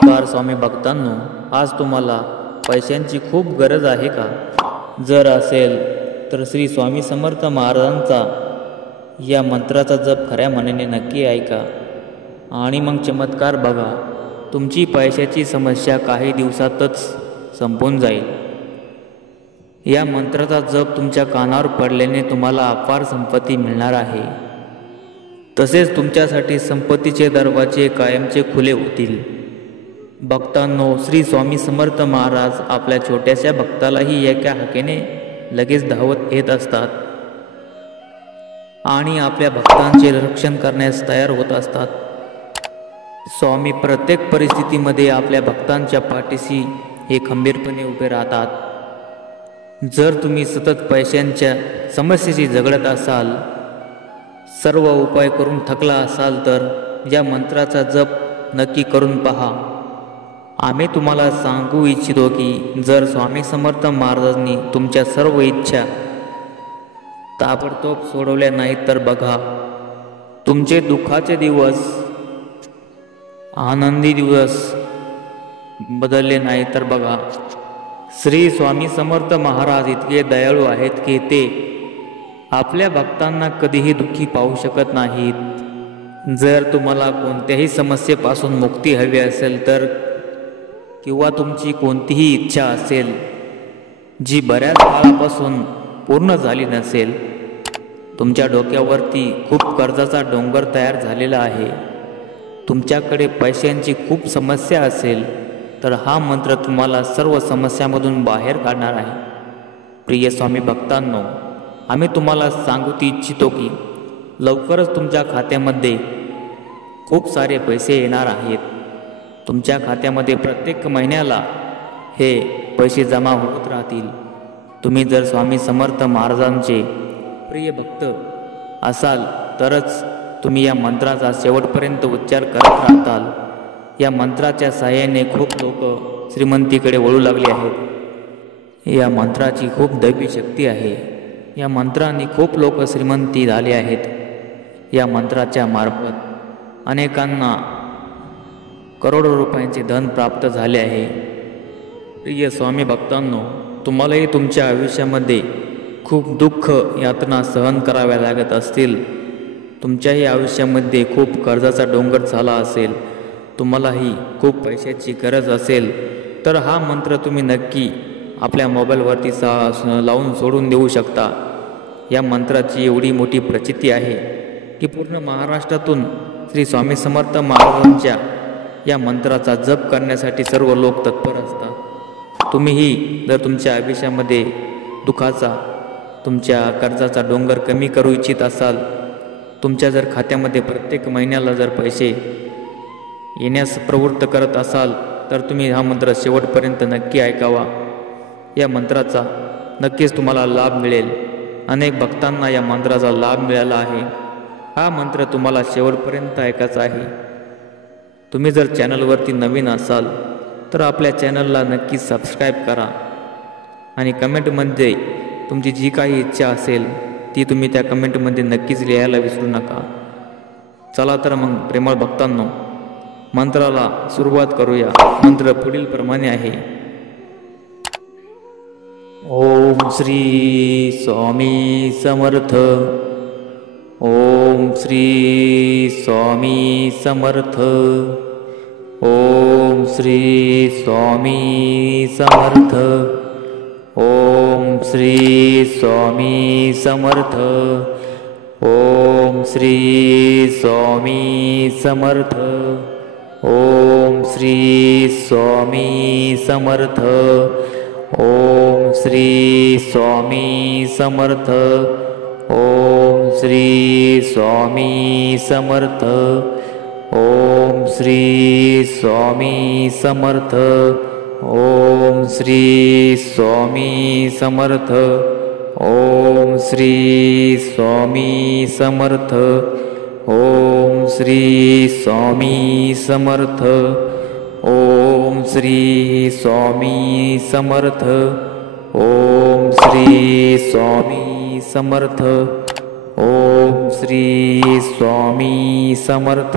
नमस्कार स्वामी भक्तांनो, आज तुम्हाला पैशांची खूप गरज आहे का? जर असेल तर श्री स्वामी समर्थ महाराजांचा या मंत्राचा जप खऱ्या मनाने नक्की ऐका आणि मग चमत्कार बघा. तुमची पैशाची समस्या काही दिवसातच संपून जाईल. या मंत्राचा जप तुमच्या कानावर पडल्याने तुम्हाला अपार संपत्ती मिळणार आहे. तसेच तुमच्यासाठी संपत्तीचे दरवाजे कायमचे खुले होतील. भक्तांनो, श्री स्वामी समर्थ महाराज आपल्या छोट्याशा भक्तालाही एका हाकेने लगेच धावत येत असतात आणि आपल्या भक्तांचे रक्षण करण्यास तयार होत असतात. स्वामी प्रत्येक परिस्थितीमध्ये आपल्या भक्तांच्या पाठीशी हे खंबीरपणे उभे राहतात. जर तुम्ही सतत पैशांच्या समस्येशी झगडत असाल, सर्व उपाय करून थकला असाल तर या मंत्राचा जप नक्की करून पहा. आम्ही तुम्हाला सांगू इच्छितो की जर स्वामी समर्थ महाराजांनी तुमच्या सर्व इच्छा ताबडतोब सोडवल्या नाहीत तर बघा, तुमचे दुःखाचे दिवस आनंदी दिवस बदलले नाही तर बघा, श्री स्वामी समर्थ महाराज इतके दयाळू आहेत की ते आपल्या भक्तांना कधीही दुःखी पाहू शकत नाहीत. जर तुम्हाला कोणत्याही समस्येपासून मुक्ती हवी असेल तर किंवा तुमची कोणतीही इच्छा असेल जी बऱ्याच काळापासून पूर्ण झाली नसेल, तुमच्या डोक्यावरती खूप कर्जाचा डोंगर तयार झालेला आहे, तुमच्याकडे पैशांची खूप समस्या असेल तर हा मंत्र तुम्हाला सर्व समस्यामधून बाहेर काढणार आहे. प्रिय स्वामी भक्तांनो, आम्ही तुम्हाला सांगू इच्छितो की लवकरच तुमच्या खात्यामध्ये खूप सारे पैसे येणार आहेत. तुमच्या खात्यामध्ये प्रत्येक महिन्याला हे पैसे जमा होत राहतील. तुम्ही जर स्वामी समर्थ महाराजांचे प्रिय भक्त असाल तरच तुम्ही या मंत्राचा शेवटपर्यंत उच्चार करत राहताल. या मंत्राच्या साहाय्याने खूप लोक श्रीमंतीकडे वळू लागले आहेत. या मंत्राची खूप दैवी शक्ती आहे. या मंत्राने खूप लोक श्रीमंती झाले आहेत. या मंत्राच्या मार्फत अनेकांना करोडो रुपयांचे धन प्राप्त झाले आहे. प्रिय स्वामी भक्तांनो, तुम्हालाही तुमच्या आयुष्यामध्ये खूप दुःख यातना सहन कराव्या लागत असतील, तुमच्याही आयुष्यामध्ये खूप कर्जाचा डोंगर झाला असेल, तुम्हालाही खूप पैशाची गरज असेल तर हा मंत्र तुम्ही नक्की आपल्या मोबाईलवरती लावून सोडून देऊ शकता. या मंत्राची एवढी मोठी प्रचिती आहे की पूर्ण महाराष्ट्रातून श्री स्वामी समर्थ महाराजांच्या या मंत्राचा जप करण्यासाठी सर्व लोक तत्पर असतात. तुम्हीही जर तुमच्या आयुष्यामध्ये दुःखाचा, तुमच्या कर्जाचा डोंगर कमी करू इच्छित असाल, तुमच्या जर खात्यामध्ये प्रत्येक महिन्याला जर पैसे येण्यास प्रवृत्त करत असाल तर तुम्ही हा मंत्र शेवटपर्यंत नक्की ऐकावा. या मंत्राचा नक्कीच तुम्हाला लाभ मिळेल. अनेक भक्तांना या मंत्राचा लाभ मिळाला आहे. हा मंत्र तुम्हाला शेवटपर्यंत ऐकायचा आहे. तुम्ही जर चॅनलवरती नवीन असाल तर आपल्या चॅनलला नक्की सबस्क्राईब करा आणि कमेंटमध्ये तुमची जी काही इच्छा असेल ती तुम्ही त्या कमेंटमध्ये नक्कीच लिहायला विसरू नका. चला तर मग प्रेमळ भक्तांनो, मंत्राला सुरुवात करूया. मंत्र पुढील प्रमाणे आहे. ओम श्री स्वामी समर्थ. ओम श्री स्वामी समर्थ. ओम श्री स्वामी समर्थ. ओम श्री स्वामी समर्थ. ओम श्री स्वामी समर्थ. ओम श्री स्वामी समर्थ. ओम श्री स्वामी समर्थ. ओम श्री स्वामी समर्थ. ओम श्री स्वामी समर्थ. ओम श्री स्वामी समर्थ. ओम श्री स्वामी समर्थ. ओम श्री स्वामी समर्थ. ओम श्री स्वामी समर्थ. ओम श्री स्वामी समर्थ. ओम श्री स्वामी समर्थ.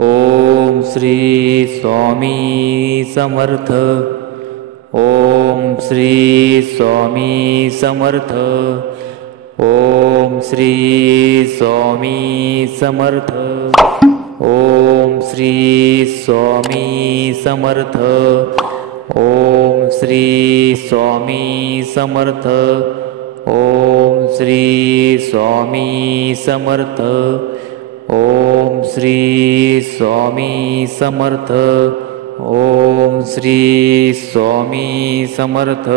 ओम श्री स्वामी समर्थ. ओम श्री स्वामी समर्थ. ओम श्री स्वामी समर्थ. ओम श्री स्वामी समर्थ. ओम श्री स्वामी समर्थ. ओम श्री स्वामी समर्थ. ओम श्री स्वामी समर्थ. ओम श्री स्वामी समर्थ.